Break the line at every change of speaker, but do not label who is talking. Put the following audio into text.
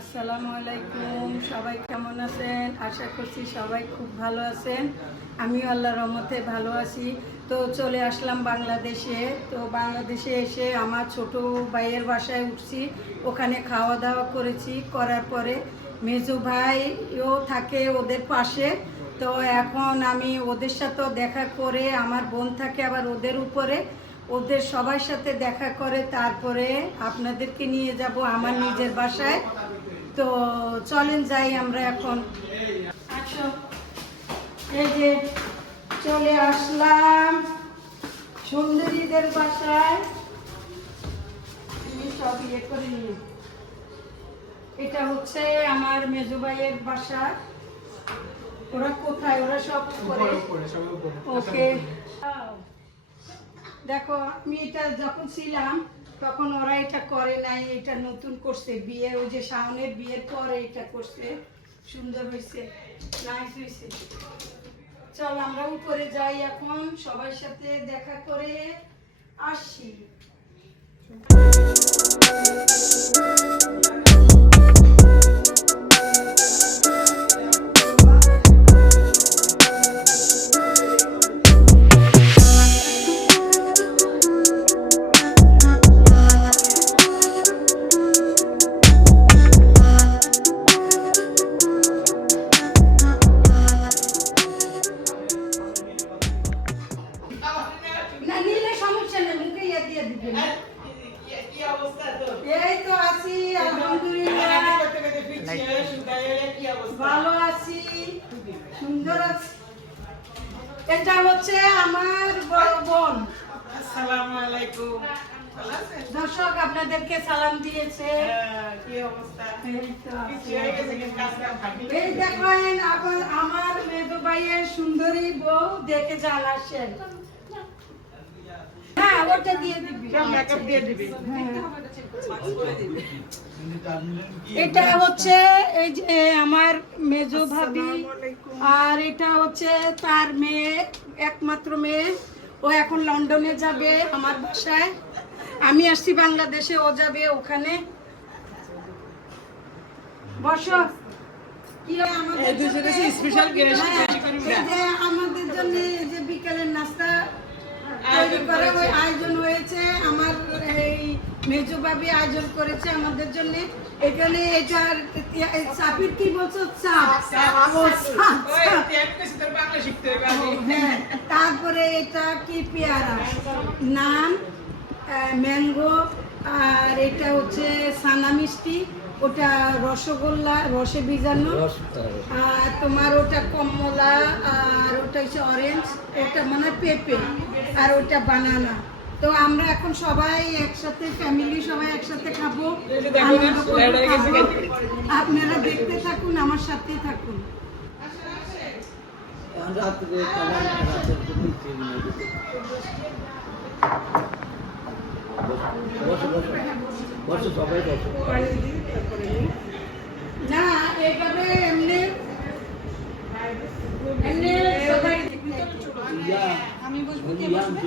আসসালামু আলাইকুম, সবাই কেমন আছেন? আশা করছি সবাই খুব ভালো আছেন। আমি আল্লাহ রহমতে ভালো আছি। তো চলে আসলাম বাংলাদেশে। তো বাংলাদেশে এসে আমার ছোট ভাইয়ের বাসায় উঠছি। ওখানে খাওয়া দাওয়া করেছি। করার পরে মেজো ভাইও থাকে ওদের পাশে। তো এখন আমি ওদের সাথেও দেখা করে আমার বোন থাকে আবার ওদের উপরে। ওদের সবার সাথে দেখা করে তারপরে আপনাদেরকে নিয়ে যাব আমার নিজের বাসায়। তো চলেন যাই আমরা এখন। আসো এই যে চলে আসলাম সুন্দরীদের বাসায়। সব ইয়ে করে নিও এটা হচ্ছে আমার মেজো ভাইয়ের বাসা। ওরা কোথায়? ওরা সব করে। ওকে। দেখো, আমি এটা যখন ছিলাম, তখন ওরা এটা করে নাই, এটা নতুন করছে। বিয়ে ওই যে শাওনের বিয়ের পরে এটা করছে। সুন্দর হয়েছে নাইস হয়েছে। চল, আমরা উপরে যাই এখন, সবার সাথে দেখা করে আসি। ভালো আছি সুন্দর আছি। এটা হচ্ছে আমার বড় বোন। দর্শক আপনাদেরকে সালাম দিয়েছে। এই আছি। এই দেখেন আমার মেদো ভাইয়ের সুন্দরী বউ দেখে যান আসেন। হ্যাঁ ওটা দিয়ে হ্যাঁ। এটা হচ্ছে এই যে আমার মেজো ভাবি আর এটা হচ্ছে তার মেয়ে একমাত্র মেয়ে। ও এখন লন্ডনে যাবে আমার বাসায়। আমি আসছি বাংলাদেশে ও যাবে ওখানে। বসো। আমাদের জন্যে- হ্যাঁ, যে জন্য যে বিকেলের নাস্তা তৈরি করে এই মেজো ভাবি আয়োজন করেছে আমাদের জন্য। এখানে এটার চাপির কি বলছো? চাপ হ্যাঁ তারপরে এটা কি পেয়ারা? নান ম্যাঙ্গো আর এটা হচ্ছে সানা মিষ্টি ওটা রসগোল্লা রসে ভিজানো। আর তোমার ওটা কমলা আর ওটা হচ্ছে অরেঞ্জ ওটা মানে পেঁপে আর ওটা বানানা। তো আমরা এখন সবাই একসাথে ফ্যামিলি সবাই একসাথে খাব। আপনারা দেখতে থাকুন আমার সাথে থাকুন।
বসো সবাই বসো। আমি বসবো কে বসবে